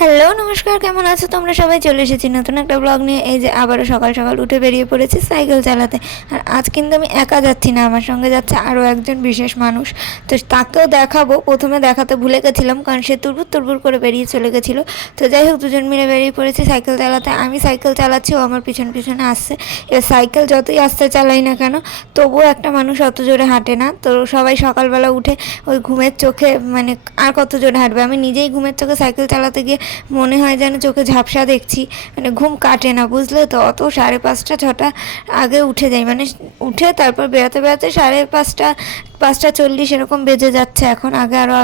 Hello নমস্কার, কেমন আছো তোমরা সবাই? চলে এসেছি নতুন একটা ব্লগ নিয়ে। এই যে আবারও সকাল সকাল উঠে বেরিয়ে পড়েছি সাইকেল চালাতে। আর আজ কিন্তু আমি একা যাচ্ছি না, আমার সঙ্গে যাচ্ছে আরও একজন বিশেষ মানুষ। তো তাকেও দেখাবো। প্রথমে দেখাতে ভুলে গেছিলাম কারণ সে তুরবুর তুরবুর করে বেরিয়ে চলে গেছিলো। তো যাই হোক, দুজন মিলে বেরিয়ে পড়েছি সাইকেল চালাতে। আমি সাইকেল চালাচ্ছি, ও আমার পিছন পিছনে আসছে। এবার সাইকেল যতই আস্তে চালাই না কেন, তবুও একটা মানুষ অত জোরে হাঁটে না। তো সবাই সকালবেলা উঠে ওই ঘুমের চোখে, মানে আর কত জোরে হাঁটবে। আমি নিজেই ঘুমের চোখে সাইকেল চালাতে গিয়ে মনে হয় যেন চোখে ঝাপসা দেখছি, মানে ঘুম কাটে না, বুঝলে তো। অত 5:30-6টা আগে উঠে যাই, মানে উঠে তারপর বেরোতে বেরোতে 5:30, 5:40 এরকম বেজে যাচ্ছে এখন। আগে আরও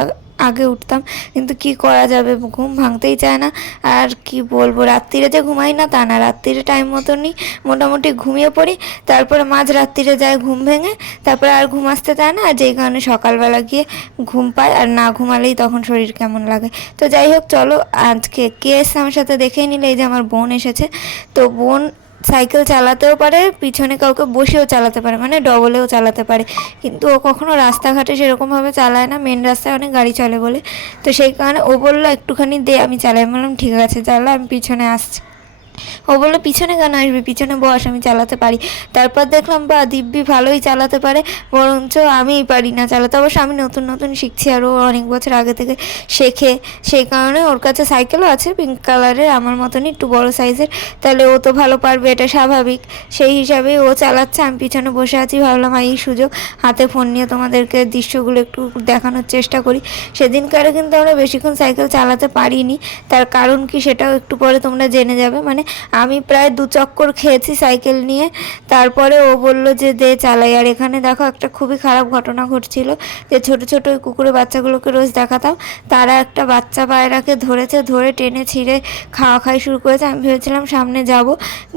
আগে উঠতাম, কিন্তু কি করা যাবে, ঘুম ভাঙতেই চায় না। আর কি বলবো, রাত্রিরে যে ঘুমাই না তা না, রাত্রিরে টাইম মতনই মোটামুটি ঘুমিয়ে পড়ি। তারপরে মাঝ রাত্রিরে যায় ঘুম ভেঙে, তারপরে আর ঘুম আসতে চায় না। আর যেই কারণে সকালবেলা গিয়ে ঘুম পায়, আর না ঘুমালেই তখন শরীর কেমন লাগে। তো যাই হোক, চলো আজকে কে এসছে আমার সাথে দেখেই নিলে। এই যে আমার বোন এসেছে। তো বোন সাইকেল চালাতেও পারে, পিছনে কাউকে বসেও চালাতে পারে, মানে ডবলেও চালাতে পারে। কিন্তু ও কখনো রাস্তাঘাটে সেরকমভাবে চালায় না, মেন রাস্তায় অনেক গাড়ি চলে বলে। তো সেই কারণে ও বললো একটুখানি দে, আমি চালাই। বললাম ঠিক আছে চালা, আমি পিছনে আসছি। ও বললো পিছনে কেন আসবি, পিছনে বস, আমি চালাতে পারি। তারপর দেখলাম বা দিব্যি ভালোই চালাতে পারে, বরঞ্চ আমিই পারি না চালাতে। অবশ্য আমি নতুন নতুন শিখছি, আর ও অনেক বছর আগে থেকে শেখে। সেই কারণে ওর কাছে সাইকেলও আছে পিঙ্ক কালারের, আমার মতনই একটু বড় সাইজের। তাহলে ও তো ভালো পারবে, এটা স্বাভাবিক। সেই হিসাবেই ও চালাচ্ছে, আমি পিছনে বসে আছি। ভাবলাম এই সুযোগ, হাতে ফোন নিয়ে তোমাদেরকে দৃশ্যগুলো একটু দেখানোর চেষ্টা করি। সেদিনকারে কিন্তু আমরা বেশিক্ষণ সাইকেল চালাতে পারিনি, তার কারণ কি সেটাও একটু পরে তোমরা জেনে যাবে। মানে আমি প্রায় 2 চক্কর খেয়েছি সাইকেল নিয়ে, তারপরে ও বলল যে দে চালাই। আর এখানে দেখো একটা খুবই খারাপ ঘটনা ঘটছিল, যে ছোট ছোট ওই কুকুরের বাচ্চাগুলোকে রোজ দেখাতাম, তারা একটা বাচ্চা পায়রাকে ধরেছে, ধরে টেনে ছিঁড়ে খাওয়া খাই শুরু করেছে। আমি ভেবেছিলাম সামনে যাব,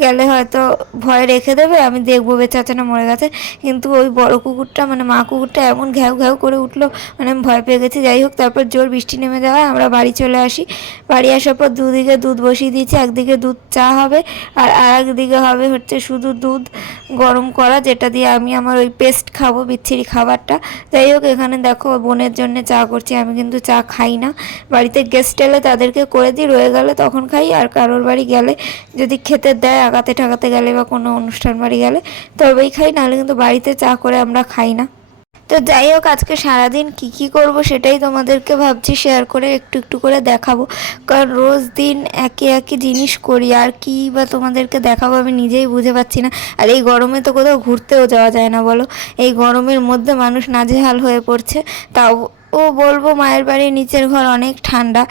গেলে হয়তো ভয় রেখে দেবে, আমি দেখবো বেঁচে আছে না মরে গেছে। কিন্তু ওই বড় কুকুরটা, মানে মা কুকুরটা এমন ঘ্যাও ঘ্যাও করে উঠলো, মানে আমি ভয় পেয়ে গেছি। যাই হোক, তারপর জোর বৃষ্টি নেমে যাওয়ায় আমরা বাড়ি চলে আসি। বাড়ি আসার পর দুদিকে দুধ বসিয়ে দিয়েছি, একদিকে দুধ চা হবে, আর একদিকে হবে হচ্ছে শুধু দুধ গরম করা, যেটা দিয়ে আমি আমার ওই পেস্ট খাবো, বিচ্ছিরি খাবারটা। যাই হোক, এখানে দেখো বোনের জন্য চা করছি। আমি কিন্তু চা খাই না, বাড়িতে গেস্ট এলে তাদেরকে করে দিই, রয়ে গেলে তখন খাই। আর কারোর বাড়ি গেলে যদি খেতে দেয়, আগাতে ঠাকাতে গেলে বা কোনো অনুষ্ঠান বাড়ি গেলে তবেই খাই, নাহলে কিন্তু বাড়িতে চা করে আমরা খাই না। তো যাই হোক, আজকে সারাদিন কি কি করব সেটাই তোমাদেরকে ভাবছি শেয়ার করে একটু একটু করে দেখাবো। কারণ রোজ দিন একই একই জিনিস করি, আর কি বা তোমাদেরকে দেখাবো আমি নিজেই বুঝে পাচ্ছি না। আর এই গরমে তো কোথাও ঘুরতেও যাওয়া যায় না বলো, এই গরমের মধ্যে মানুষ নাজেহাল হয়ে পড়ছে। তাও ও বলবো, মায়ের বাড়ির নিচের ঘর অনেক ঠান্ডা,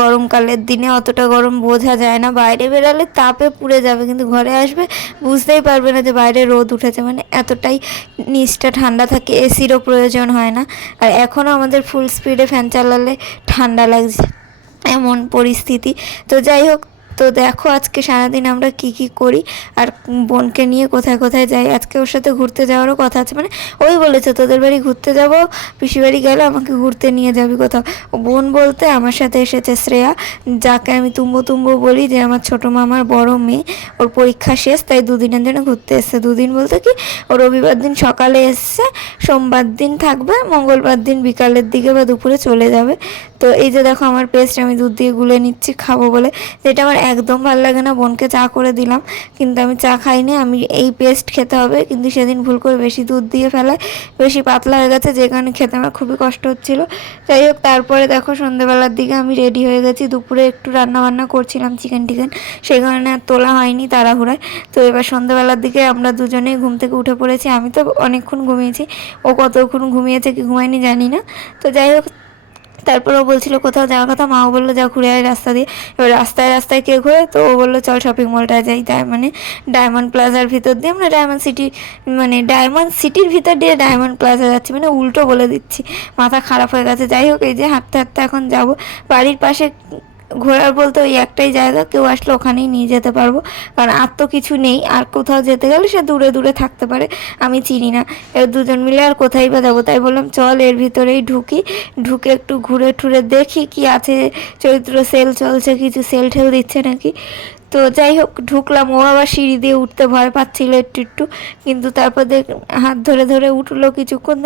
গরমকালের দিনে অতটা গরম বোঝা যায় না, বাইরে বেরালে তাপে পুড়ে যাবে, কিন্তু ঘরে আসবে বুঝতেই পারবে না যে বাইরে রোদ উঠেছে, মানে এতটাই নিচটা ঠান্ডা থাকে, এসিরও প্রয়োজন হয় না। আর এখনও আমাদের ফুল স্পিডে ফ্যান চালালে ঠান্ডা লাগছে, এমন পরিস্থিতি। তো যাই হোক, তো দেখো আজকে সারাদিন আমরা কি কি করি, আর বোনকে নিয়ে কোথায় কোথায় যাই। আজকে ওর সাথে ঘুরতে যাওয়ারও কথা আছে, মানে ওই বলেছে তোদের বাড়ি ঘুরতে যাব, পিসি বাড়ি গেলে আমাকে ঘুরতে নিয়ে যাবি কোথাও। বোন বলতে আমার সাথে এসেছে শ্রেয়া, যাকে আমি তুম্বো তুম্বো বলি, যে আমার ছোটো মামার বড় মেয়ে। ওর পরীক্ষা শেষ, তাই দুদিনের জন্য ঘুরতে এসছে। দুদিন বলতে কি, ও রবিবার দিন সকালে এসছে, সোমবার দিন থাকবে, মঙ্গলবার দিন বিকালের দিকে বা দুপুরে চলে যাবে। তো এই যে দেখো আমার পেস্ট আমি দুধ দিয়ে গুলে নিচ্ছি খাবো বলে, যেটা আমার একদম ভালো লাগে না। বোনকে চা করে দিলাম, কিন্তু আমি চা খাইনি, আমি এই পেস্ট খেতে হবে। কিন্তু সেদিন ভুল করে বেশি দুধ দিয়ে ফেলায় বেশি পাতলা হয়ে গেছে, যে কারণে খেতে আমার খুবই কষ্ট হচ্ছিল। যাই হোক, তারপরে দেখো সন্ধ্যেবেলার দিকে আমি রেডি হয়ে গেছি। দুপুরে একটু রান্না বান্না করছিলাম, চিকেন টিকেন, সেই কারণে আর তোলা হয়নি তাড়াহুড়ায়। তো এবার সন্ধ্যেবেলার দিকে আমরা দুজনেই ঘুম থেকে উঠে পড়েছি। আমি তো অনেকক্ষণ ঘুমিয়েছি, ও কতক্ষণ ঘুমিয়েছে কি ঘুমায়নি জানি না। তো যাই হোক, তারপর ও বলছিল কোথাও যাওয়ার কথা, মাও বললো যা ঘুরে আয় রাস্তা দিয়ে। এবার রাস্তায় রাস্তায় কে ঘুরে, তো ও বললো চল শপিং মলটায় যাই। তাই মানে ডায়মন্ড প্লাজার ভিতর দিয়ে আমরা ডায়মন্ড সিটি, মানে ডায়মন্ড সিটির ভিতর দিয়ে ডায়মন্ড প্লাজা যাচ্ছি, মানে উল্টো বলে দিচ্ছি, মাথা খারাপ হয়ে গেছে। যাই হোক, এই যে হাঁটতে হাঁটতে এখন যাব বাড়ির পাশে। ঘোরার বলতে ওই একটাই জায়গা, কেউ আসলে ওখানেই নিয়ে যেতে পারবো, কারণ আর তো কিছু নেই। আর কোথাও যেতে গেলে সে দূরে দূরে থাকতে পারে, আমি চিনি না। এবার দুজন মিলে আর কোথায় বা যাবো, তাই বললাম চল এর ভিতরেই ঢুকি, ঢুকে একটু ঘুরে টুরে দেখি কি আছে, চরিত্র সেল চলছে, কিছু সেল ঠেল দিচ্ছে নাকি। তো যাই হোক, ঢুকলাম। ও আবার সিঁড়ি দিয়ে উঠতে ভয় পাচ্ছিল একটু একটু, কিন্তু তারপর দেখ হাত ধরে ধরে উঠলো কিছুক্ষণ,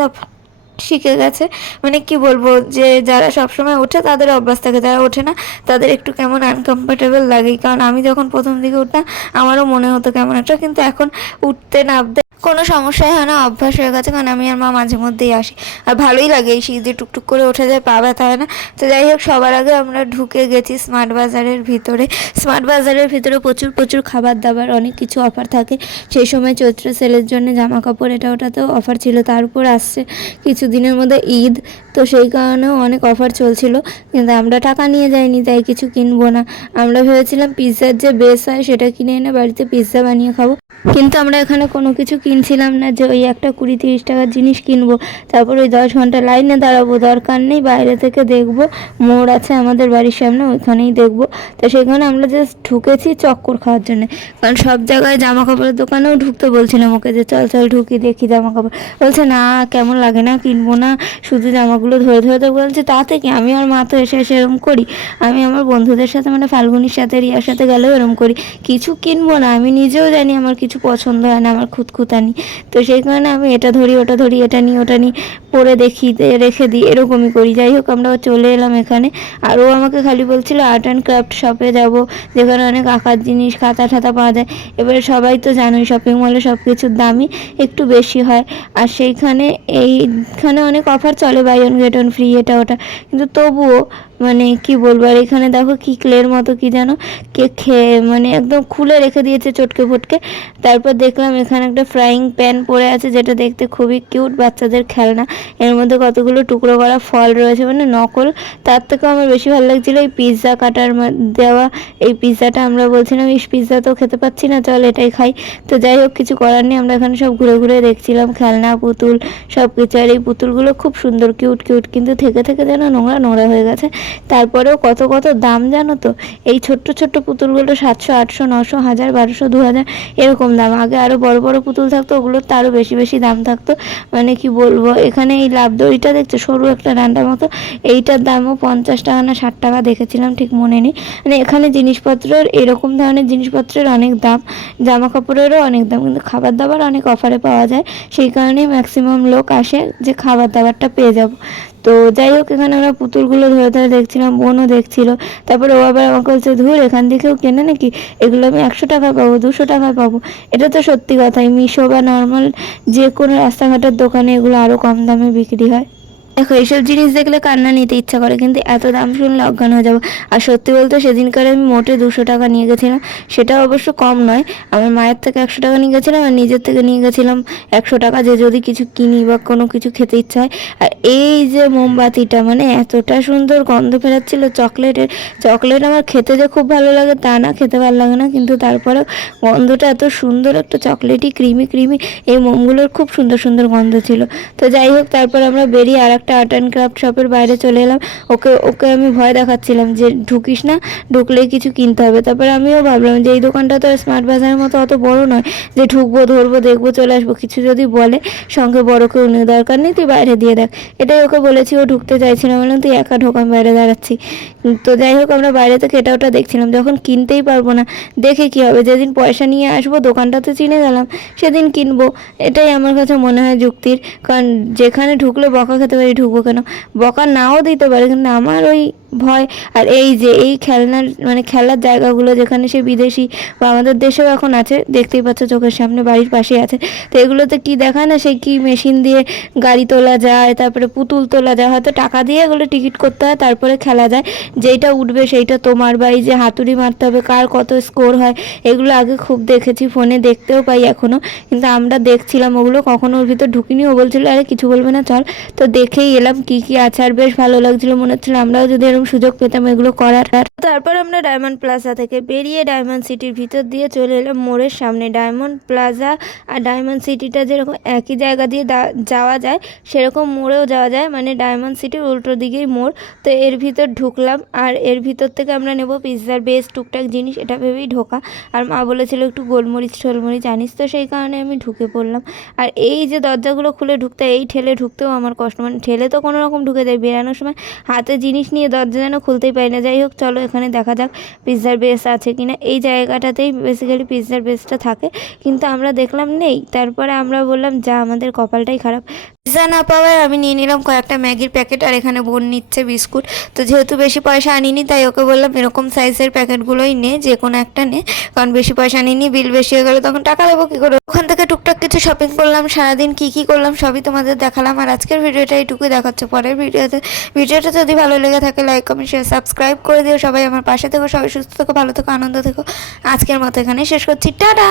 শিখে গেছে। মানে কি বলবো, যে যারা সবসময় ওঠে তাদের অভ্যাস থাকে, যারা ওঠে না তাদের একটু কেমন আনকমফোর্টেবল লাগে। কারণ আমি যখন প্রথম দিকে উঠতাম আমারও মনে হতো কেমন একটা, কিন্তু এখন উঠতে নামতে কোনো সমস্যাই হয় না, অভ্যাস হয়ে গেছে। কারণ আমি আর মা মাঝে মধ্যেই আসি, আর ভালোই লাগে এই শীত যে টুকটুক করে ওঠা যায়, পা ব্যথা হয় না। তো যাই হোক, সবার আগে আমরা ঢুকে গেছি স্মার্ট বাজারের ভিতরে। স্মার্ট বাজারের ভিতরে প্রচুর প্রচুর খাবার দাবার, অনেক কিছু অফার থাকে সেই সময়। চৈত্র সেলের জন্য জামা কাপড় এটা ওটাতেও অফার ছিল, তার উপর আসছে কিছুদিনের মধ্যে ঈদ, তো সেই কারণেও অনেক অফার চলছিল। কিন্তু আমরা টাকা নিয়ে যাইনি, তাই কিছু কিনবো না। আমরা ভেবেছিলাম পিৎজার যে বেস হয় সেটা কিনে এনে বাড়িতে পিৎজা বানিয়ে খাবো, কিন্তু আমরা এখানে কোনো কিছু কিনছিলাম না যে ওই একটা 20-30 টাকার জিনিস কিনবো, তারপর ওই 10 ঘন্টা লাইনে দাঁড়াবো, দরকার নেই। বাইরে থেকে দেখবো, মোড় আছে আমাদের বাড়ির সামনে, ওইখানেই দেখবো। তো সেখানে আমরা জাস্ট ঢুকেছি চক্কর খাওয়ার জন্য, কারণ সব জায়গায় জামা কাপড়ের দোকানেও ঢুকতে বলছিলাম ওকে যে চল চল ঢুকি দেখি জামা কাপড়। বলছে না, কেমন লাগে না, কিনবো না, শুধু জামাগুলো ধরে ধরে তো। বলছে তাতে কি, আমি আর মা তো এসে এসে এরম করি, আমি আমার বন্ধুদের সাথে মানে ফাল্গুনির সাথে রিয়ার সাথে গেলেও এরম করি, কিছু কিনবো না। আমি নিজেও জানি আমার কিছু পছন্দ হয় না, আমার খুঁতখুঁতানি। তো সেই কারণে আমি এটা ধরি ওটা ধরি, এটা নিই ওটা নিই, পরে দেখি রেখে দিই, এরকমই করি। যাই হোক, আমরা চলে এলাম এখানে। আর ও আমাকে খালি বলছিল আর্ট অ্যান্ড ক্রাফট শপে যাব, যেখানে অনেক আঁকার জিনিস, খাতা ঠাতা পাওয়া যায়। এবারে সবাই তো জানোই শপিং মলে সব কিছুর দামই একটু বেশি হয়, আর সেইখানে এইখানে অনেক অফার চলে, buy one get one free, এটা ওটা। কিন্তু তবুও মানে কি বলবো। আর এখানে দেখো কি ক্লের মতো কি যেন কে খেয়ে মানে একদম খুলে রেখে দিয়েছে চটকে ফটকে। তারপর দেখলাম এখানে একটা ফ্রাইং প্যান পড়ে আছে, যেটা দেখতে খুবই কিউট, বাচ্চাদের খেলনা। এর মধ্যে কতগুলো টুকরো করা ফল রয়েছে, মানে নকল। তার থেকেও আমার বেশি ভালো লাগছিলো এই পিৎজা কাটার দেওয়া এই পিৎজাটা। আমরা বলছিলাম এই পিৎজা তো খেতে পাচ্ছি না, চল এটাই খাই। তো যাই হোক, কিছু করার নেই, আমরা এখানে সব ঘুরে ঘুরে দেখছিলাম খেলনা, পুতুল সব কিছু। আর এই পুতুলগুলো খুব সুন্দর, কিউট কিউট, কিন্তু থেকে থেকে যেন নোংরা নোংরা হয়ে গেছে। তারপরেও কত কত দাম জানো তো, এই ছোট্ট ছোট্ট পুতুলগুলো 700, 800, 900, 1000, 1200, 2000 এরকম দাম। আগে আরও বড় বড় পুতুল থাকতো, ওগুলোর তো আরও বেশি বেশি দাম থাকতো। মানে কি বলবো, এখানে এই লাভ দড়িটা দেখছো, সরু একটা ডান্ডার মতো, এইটার দামও 50 টাকা না 60 টাকা দেখেছিলাম, ঠিক মনে নেই। মানে এখানে জিনিসপত্রের, এরকম ধরনের জিনিসপত্রের অনেক দাম, জামা কাপড়েরও অনেক দাম, কিন্তু খাবার দাবার অনেক অফারে পাওয়া যায়। সেই কারণেই ম্যাক্সিমাম লোক আসে যে খাবার দাবারটা পেয়ে যাব। তো যাই হোক, এখানে আমরা পুতুলগুলো ধরে ধরে দেখছিলাম, বোনও দেখছিল। তারপরে ও আবার আমাকে বলছে ধুর, এখান থেকেও কেনে নাকি, এগুলো আমি 100 টাকা পাবো, 200 টাকা পাবো। এটা তো সত্যি কথাই, মিশো বা নর্মাল যে কোনো রাস্তাঘাটের দোকানে এগুলো আরও কম দামে বিক্রি হয়। দেখো, এইসব জিনিস দেখলে কান্না নিতে ইচ্ছা করে, কিন্তু এত দাম শুনলে অজ্ঞান হয়ে যাবো। আর সত্যি বলতে সেদিনকার আমি মোটে 200 টাকা নিয়ে গেছিলাম, সেটা অবশ্য কম নয়। আমার মায়ের থেকে 100 টাকা নিয়ে গেছিলাম, আর নিজের থেকে নিয়ে গেছিলাম 100 টাকা, যে যদি কিছু কিনি বা কোনো কিছু খেতে ইচ্ছা হয়। আর এই যে মোমবাতিটা, মানে এতটা সুন্দর গন্ধ ফেরাচ্ছিল চকলেটের। চকলেট আমার খেতে যে খুব ভালো লাগে তা না, খেতে ভালো লাগে না, কিন্তু তারপরেও গন্ধটা এত সুন্দর, একটা চকলেটি ক্রিমি ক্রিমি, এই মোমগুলোর খুব সুন্দর সুন্দর গন্ধ ছিল। তো যাই হোক, তারপর আমরা বেরিয়ে আর একটা আর্ট অ্যান্ড ক্রাফট শপের বাইরে চলে এলাম। ওকে আমি ভয় দেখাচ্ছিলাম যে ঢুকিস না, ঢুকলেই কিছু কিনতে হবে। তারপরে আমিও ভাবলাম যে এই দোকানটা তো স্মার্ট বাজারের মতো অত বড় নয় যে ঢুকবো, ধরবো, দেখবো, চলে আসবো। কিছু যদি বলে সঙ্গে বড় কেউ নিয়ে, দরকার নেই, তুই বাইরে দিয়ে দেখ, এটাই ওকে বলেছি। ও ঢুকতে চাইছিল, বললাম তুই একা ঢোক, আমি বাইরে দাঁড়াচ্ছি। তো যাই হোক, আমরা বাইরে থেকে এটা ওটা দেখছিলাম, যখন কিনতেই পারবো না দেখে কি হবে, যেদিন পয়সা নিয়ে আসবো, দোকানটা তো চিনে গেলাম, সেদিন কিনবো। এটাই আমার কাছে মনে হয় যুক্তির। কারণ যেখানে ঢুকলে বকা খেতে পারি, ঢুকবো কেন? বকা নাও দিতে পারে, কিন্তু আমার ওই ভয়। আর এই যে এই খেলনার মানে খেলার জায়গাগুলো, যেখানে সে বিদেশি বা আমাদের দেশেও এখন আছে, দেখতেই পাচ্ছ চোখের সামনে, বাড়ির পাশেই আছে। তো এগুলোতে কি দেখায় না, সেই কি মেশিন দিয়ে গাড়ি তোলা যায়, তারপরে পুতুল তোলা যায়, হয়তো টাকা দিয়ে এগুলো টিকিট করতে হয়, তারপরে খেলা যায়। যেইটা উঠবে সেইটা তোমার, বা এই যে হাতুড়ি মারতে হবে, কার কত স্কোর হয়, এগুলো আগে খুব দেখেছি, ফোনে দেখতেও পাই এখনও। কিন্তু আমরা দেখছিলাম ওগুলো, কখনো ওর ভিতর ঢুকিনি। ও বলছিল আরে কিছু বলবে না, চল। তো দেখেই এলাম কি কি আছে, আর বেশ ভালো লাগছিল, মনে হচ্ছিল আমরাও যদি এরকম সুযোগ পেতাম এগুলো করার। তারপর আমরা ডায়মন্ড প্লাজা থেকে বেরিয়ে ডায়মন্ড সিটির ভিতর দিয়ে চলে এলাম মোড়ের সামনে। ডায়মন্ড প্লাজা আর ডায়মন্ড সিটিটা যেরকম একই জায়গা দিয়ে যাওয়া যায়, সেরকম মোড়েও যাওয়া যায়, মানে ডায়মন্ড সিটির উল্টো দিকেই মোড়। তো এর ভিতর ঢুকলাম, আর এর ভিতর থেকে আমরা নেব পিৎজার বেস টুকটাক জিনিস, এটা ভেবেই ঢোকা। আর মা বলেছিল একটু গোলমরিচ টোলমরিচ জানিস, তো সেই কারণে আমি ঢুকে পড়লাম। আর এই যে দরজাগুলো খুলে ঢুকতে, এই ঠেলে ঢুকতেও আমার কষ্ট, মানে ঠেলে তো কোনো রকম ঢুকে যায়, বেরানোর সময় হাতে জিনিস নিয়ে দরজা যেন খুলতেই পারি না। যাই হোক, চলো এখানে দেখা যাক পিৎজার বেস আছে কিনা। এই জায়গাটাতেই বেসিক্যালি পিৎজার বেসটা থাকে, কিন্তু আমরা দেখলাম নেই। তারপরে আমরা বললাম যা, আমাদের কপালটাই খারাপ, পিৎজা না পাওয়ায় আমি নিয়ে নিলাম কয়েকটা ম্যাগির প্যাকেট, আর এখানে বোন নিচ্ছে বিস্কুট। তো যেহেতু বেশি পয়সা আনিনি তাই ওকে বললাম এরকম সাইজের প্যাকেটগুলোই নে, যে কোনো একটা নে, কারণ বেশি পয়সা আনিনি, বিল বেশি হয়ে গেলে তখন টাকা দেবো কী করে। ওখান থেকে টুকটাক কিছু শপিং করলাম, সারাদিন কী করলাম সবই তোমাদের দেখালাম। আর আজকের ভিডিওটা এইটুকুই, দেখাচ্ছে পরের ভিডিওটা যদি ভালো লেগে থাকে লাইক কমেন্ট শেয়ার সাবস্ক্রাইব করে দিও। সবাই আমার পাশে থেকো, সবাই সুস্থ থেকো, ভালো থেকো, আনন্দ থেকো। আজকের মতো এখানেই শেষ করছি, টাটা।